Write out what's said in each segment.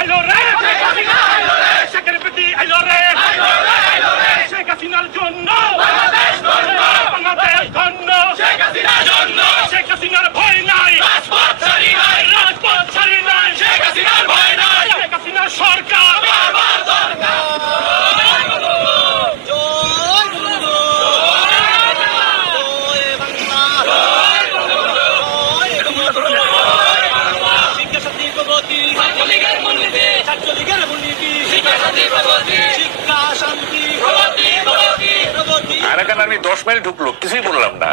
আইলো রে শেখের বেটি আইলো রে শেখ হাসিনার জন্য বাংলাদেশ ধন্য বাংলাদেশ ধন্য শেখ হাসিনার জন্য শেখ হাসিনার ভয় নাই রাজপথ ছাড়ি নাই রাজপথ ছাড়ি নাই শেখ হাসিনার ভয় নাই শেখ হাসিনার সরকার বারবার দরকার আরাকান আর্মি 10 মাইল ঢুকলো, কিছুই বললাম না।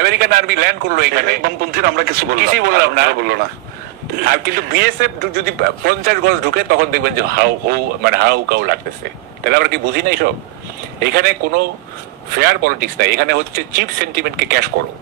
আমেরিকান আর্মি ল্যান্ড করলো এখানে, বামপন্থীরা আমরা কিছুই বললাম না, বললো না। আর কিন্তু বিএসএফ যদি 50 গজ ঢুকে তখন দেখবেন যে হাউ কাউ লাগতেছে। তাহলে আমরা কি বুঝি নাই সব? এখানে কোনো ফেয়ার পলিটিক্স নাই, এখানে হচ্ছে চিপ সেন্টিমেন্টকে ক্যাশ করো,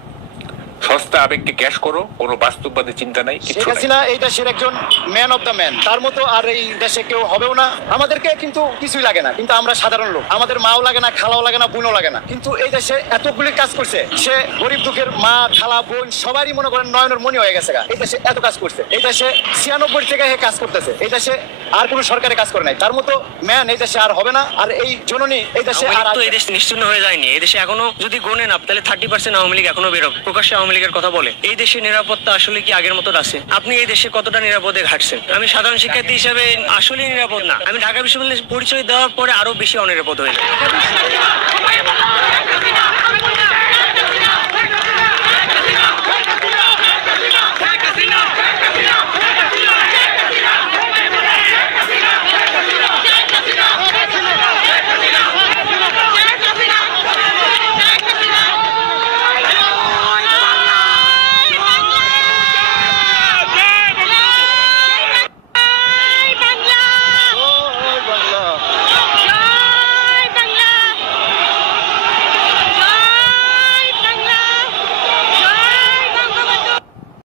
সস্তা আবেগকে ক্যাশ করো, কোনো বাস্তববাদী চিন্তা নাই। শেখ হাসিনা এই দেশের একজন ম্যান অফ দ্য ম্যান, তার মতো আর এই দেশে কেউ হবেও না। আমাদেরকে কিন্তু কিছুই লাগে না, কিন্তু আমরা সাধারণ লোক, আমাদের মাও লাগে না, খালাও লাগে না, বোনও লাগে না, কিন্তু এই দেশে এতগুলি কাজ করছে। সে গরিব দুঃখের মা, খালা, বোন সবারই মনে করেন নয়নের মনি হয়ে গেছে। এই দেশে এত কাজ করছে, এই দেশে 96 থেকে কাজ করতেছে, এই দেশে আর কোনো সরকারি কাজ করে নাই। তার মতো ম্যান এই দেশে আর হবে না। আর এই জননী এই দেশে আর এই দেশ নিশ্চিন্ন হয়ে যায়নি। এই দেশে এখনো যদি গোনেন আপ তাহলে 30% আওয়ামী লীগ এখনো বেরোবে, প্রকাশ্যে আওয়ামী লীগের কথা বলে। এই দেশের নিরাপত্তা আসলে কি আগের মতো আছে? আপনি এই দেশে কতটা নিরাপদে ঘাটছেন? আমি সাধারণ শিক্ষার্থী হিসেবে আসলে নিরাপদ না। আমি ঢাকা বিশ্ববিদ্যালয়ে পরিচয় দেওয়ার পরে আরো বেশি অনিরাপদ হয়ে যায়।